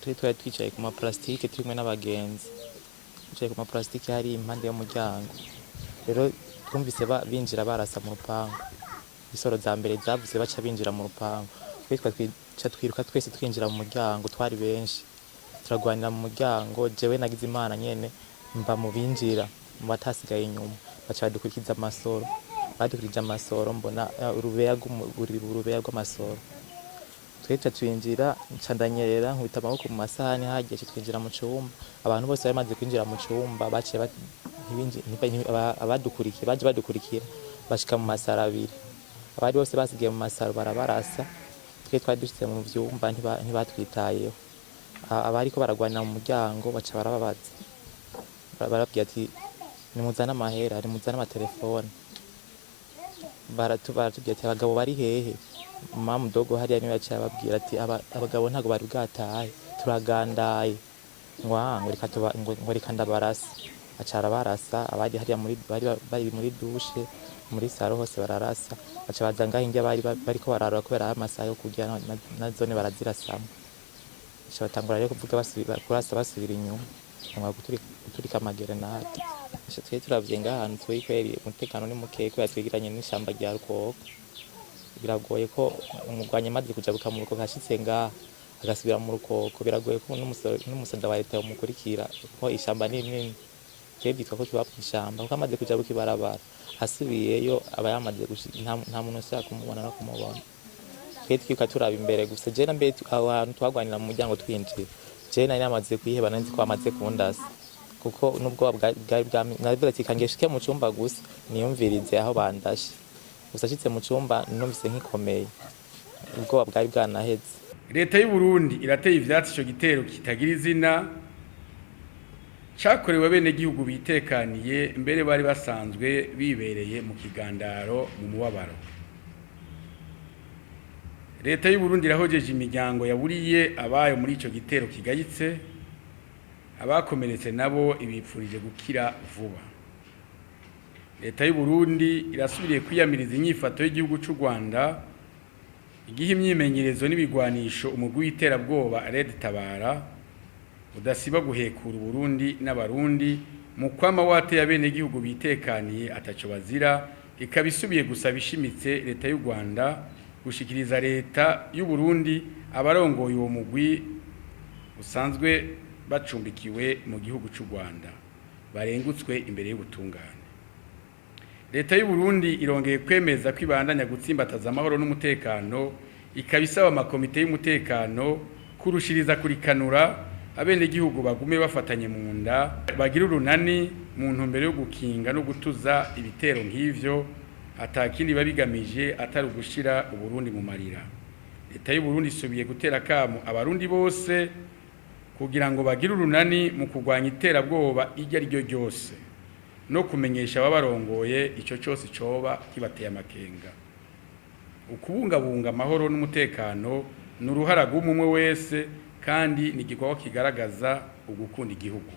Twari twicaye ku maparasitike turi kumwe n'abagenzi, twicaye ku maparasitike hari impande y'umuryango, rero twumvise binjira barasa mu rupangu, isoro za mbere zavuze baca binjira mu rupangu, twiruka twese twinjira mu muryango, twari benshi turagwanira mu muryango, jewe nagize Imana nyene mba mu binjira mu batasigaye inyuma, baca badukurikiza amasoro, badukurije amasoro mbona urubeya rw'amasoro, twese twinjira nca ndanyerera nkubita amaboko mu masahani hagiye twinjira mu cumba, abantu bose bamaze kwinjira mu cumba baciye abadukurikiye baje badukurikira bashika mu masaro abiri, abari bose basigaye mu masaro barabarasa, twe twari dushitse mu vyumba ntibatwitayeho, abariko baragwanira mu muryango baca barababaza, barababwira ati nimuzane amahera, nimuzane amatelefone, baratubwira ati abagabo bari hehe, mama mudogo hariya niwe yaciye ababwira ati abagabo ntago bari bwatahe turagandaye, ngo reka ndabarasa, aca arabarasa, abari hariya bari muri dushe muri saro hose bararasa, baca baza ngaho indya bariko bararura kubera amasaha yo kurya nazone barazirasamo, baca batangura rero kuvuga kurasa basubira inyuma, guturika amagerenade, twe turavye ngahantu turi kweri umutekano ni mukeya kubera twegeranye n'ishamba rya Rukoko, biragoye ko umugwanyi amaze kujabuka mu Rukoko ashitse ngaha agasubira mu Rukoko, biragoye ko n'umusoda wa leta yomukurikira kuko ishamba ni rinini, twebwe byitwa ko tuba mw'ishamba, kuko amaze kujabuka ibarabara asubiyeyo aba yamaze nta muntu ushaka kumubona no kumubona, twe twiruka turaba imbere gusa, je na mbere aho hantu twagwanira mu muryango twinjira, je nari namaze kwiheba nzi ko amaze kundasa, kuko n'ubwoba bwari navuga ati kangeshike mu cumba gusa niyumvirize aho bandashe, gusa ashitse mu cumba numvise nkikomeye, ubwoba bwari bwanaheze. Leta y'u Burundi irateye ivyatsi ico gitero kitagira izina cakorewe bene gihugu bitekaniye, mbere bari basanzwe bibereye mu kigandaro mu mubabaro. Leta y'u Burundi irahojeje imiryango yaburiye abayo muri ico gitero kigayitse, abakomeretse nabo ibipfurije gukira vuba. Leta y'u Burundi irasubiriye kwiyamiriza inyifato y'igihugu c'u Rwanda igihe imyimenyerezo n'ibigwanisho umugwi w'iterabwoba Red Tabara udasiba guhekura Burundi n'abarundi mu kwama wateye bene gihugu bitekaniye ataco bazira, ikabisubiye gusaba ishimitse leta y'u Rwanda gushikiriza leta y'u Burundi abarongoye uwo mugwi usanzwe bacumbikiwe mu gihugu c'u Rwanda barengutswe imbere y'ubutungane. Leta y'u Burundi irongeye kwemeza ko ibandanya gutsimbataza amahoro n'umutekano, ikabisaba amakomite y'umutekano kurushiriza kurikanura abene gihugu bagume bafatanye mu nda, bagira urunani mu ntumbero yo gukinga no gutuza ibitero nk'ivyo, atakindi babigamije atari ugushira Uburundi mu marira. Leta y'u Burundi isubiye gutera kamo abarundi bose kugira ngo bagire urunani mu kurwanya iterabwoba iryo ari ryo ryose, no kumenyesha ababarongoye ico cyose coba kibateye amakenga. Ukubungabunga amahoro n'umutekano ni uruhara rw'umwe wese, kandi ni igikorwa kigaragaza ugukunda igihugu.